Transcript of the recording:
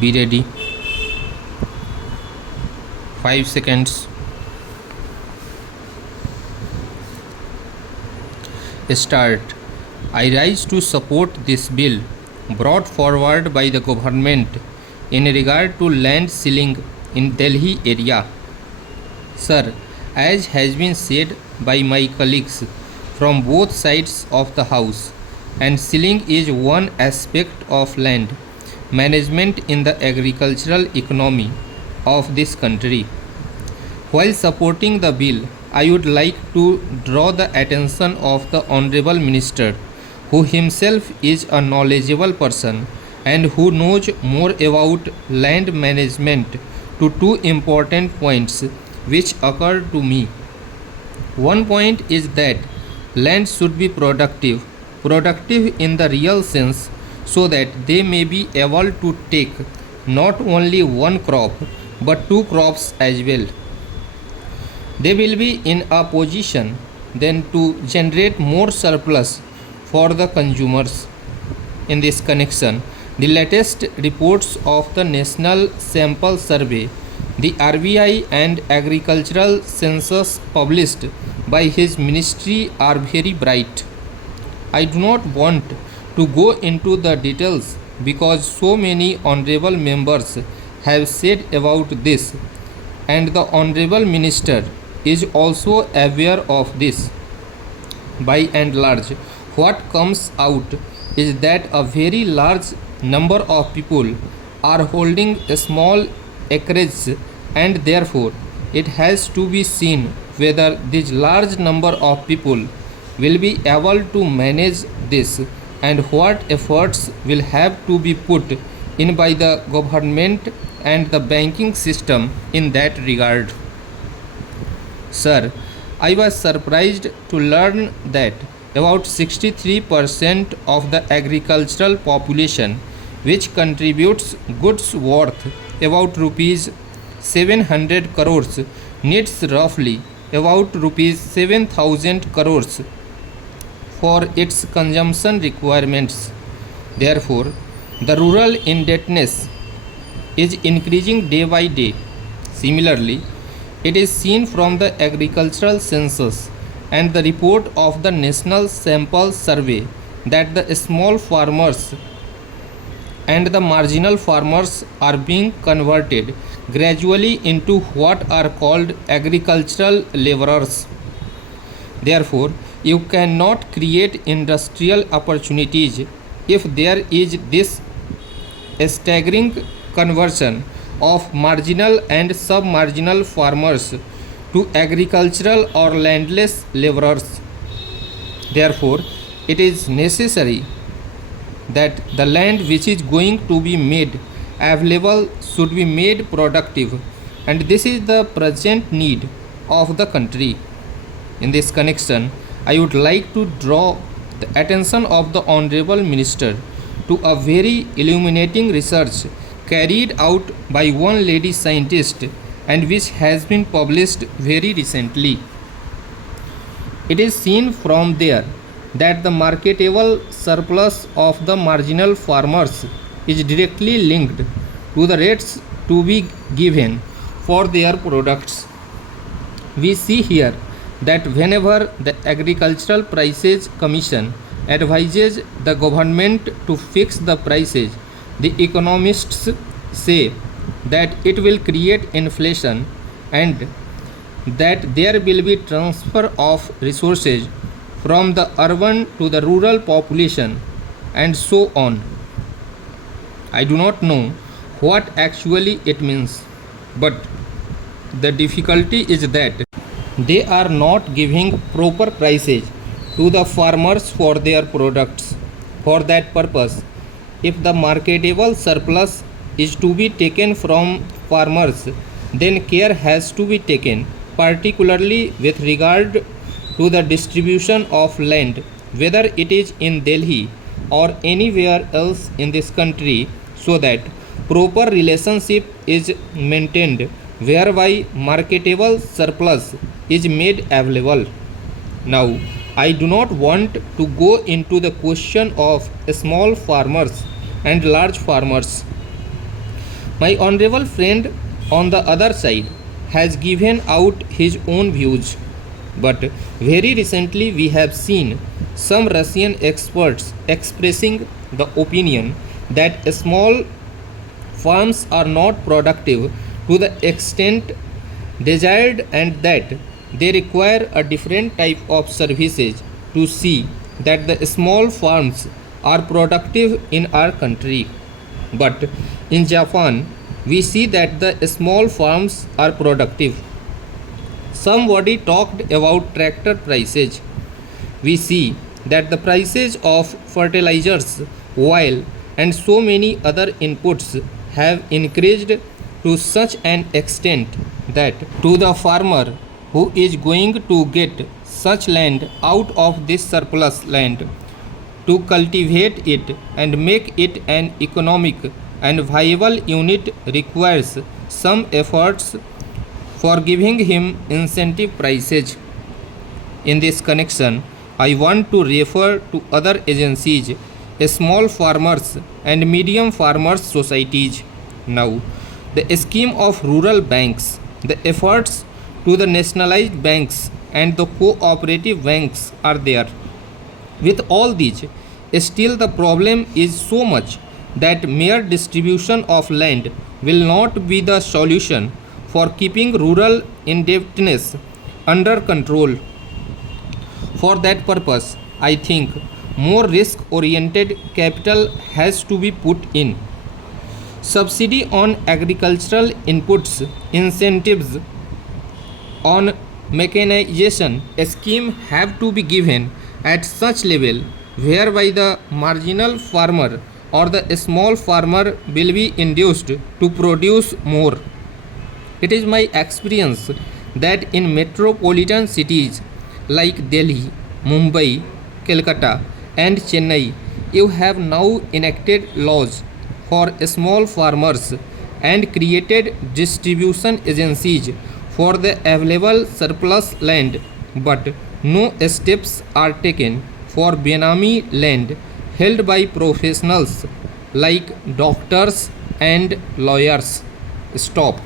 Be ready. 5 seconds. Start. I rise to support this bill brought forward by the government in regard to land ceiling in Delhi area. Sir, as has been said by my colleagues from both sides of the house, and ceiling is one aspect of land management in the agricultural economy of this country. While supporting the bill, I would like to draw the attention of the Honorable Minister, who himself is a knowledgeable person and who knows more about land management, to two important points which occur to me. One point is that land should be productive in the real sense, so that they may be able to take not only one crop but two crops as well. They will be in a position then to generate more surplus for the consumers. In this connection, the latest reports of the National Sample Survey, the RBI and Agricultural Census published by his ministry are very bright. I do not want to go into the details because so many honorable members have said about this, and the honorable minister is also aware of this. By and large, what comes out is that a very large number of people are holding a small acreage, and therefore it has to be seen whether this large number of people will be able to manage this, and what efforts will have to be put in by the government and the banking system in that regard. Sir, I was surprised to learn that about 63% of the agricultural population, which contributes goods worth about rupees 700 crores, needs roughly about rupees 7,000 crores for its consumption requirements. Therefore, the rural indebtedness is increasing day by day. Similarly, it is seen from the agricultural census and the report of the National Sample Survey that the small farmers and the marginal farmers are being converted gradually into what are called agricultural laborers. Therefore, you cannot create industrial opportunities if there is this staggering conversion of marginal and submarginal farmers to agricultural or landless laborers. Therefore, it is necessary that the land which is going to be made available should be made productive, and this is the present need of the country. In this connection, I would like to draw the attention of the Honorable Minister to a very illuminating research carried out by one lady scientist and which has been published very recently. It is seen from there that the marketable surplus of the marginal farmers is directly linked to the rates to be given for their products. We see here that whenever the Agricultural Prices Commission advises the government to fix the prices, the economists say that it will create inflation and that there will be transfer of resources from the urban to the rural population and so on. I do not know what actually it means, but the difficulty is that they are not giving proper prices to the farmers for their products. For that purpose, if the marketable surplus is to be taken from farmers, then care has to be taken, particularly with regard to the distribution of land, whether it is in Delhi or anywhere else in this country, so that proper relationship is maintained whereby marketable surplus is made available. Now, I do not want to go into the question of small farmers and large farmers. My honorable friend on the other side has given out his own views, but very recently we have seen some Russian experts expressing the opinion that small farms are not productive to the extent desired and that they require a different type of services to see that the small farms are productive in our country. But in Japan, we see that the small farms are productive. Somebody talked about tractor prices. We see that the prices of fertilizers, oil, and so many other inputs have increased to such an extent that to the farmer who is going to get such land out of this surplus land to cultivate it and make it an economic and viable unit requires some efforts for giving him incentive prices. In this connection, I want to refer to other agencies, small farmers and medium farmers societies. Now, the scheme of rural banks, the efforts to the nationalized banks and the cooperative banks are there. With all these, still the problem is so much that mere distribution of land will not be the solution for keeping rural indebtedness under control. For that purpose, I think more risk oriented capital has to be put in. Subsidy on agricultural inputs, incentives on mechanization scheme have to be given at such level whereby the marginal farmer or the small farmer will be induced to produce more. It is my experience that in metropolitan cities like Delhi, Mumbai, Calcutta, and Chennai, you have now enacted laws for small farmers and created distribution agencies for the available surplus land, but no steps are taken for Benami land held by professionals like doctors and lawyers. Stop.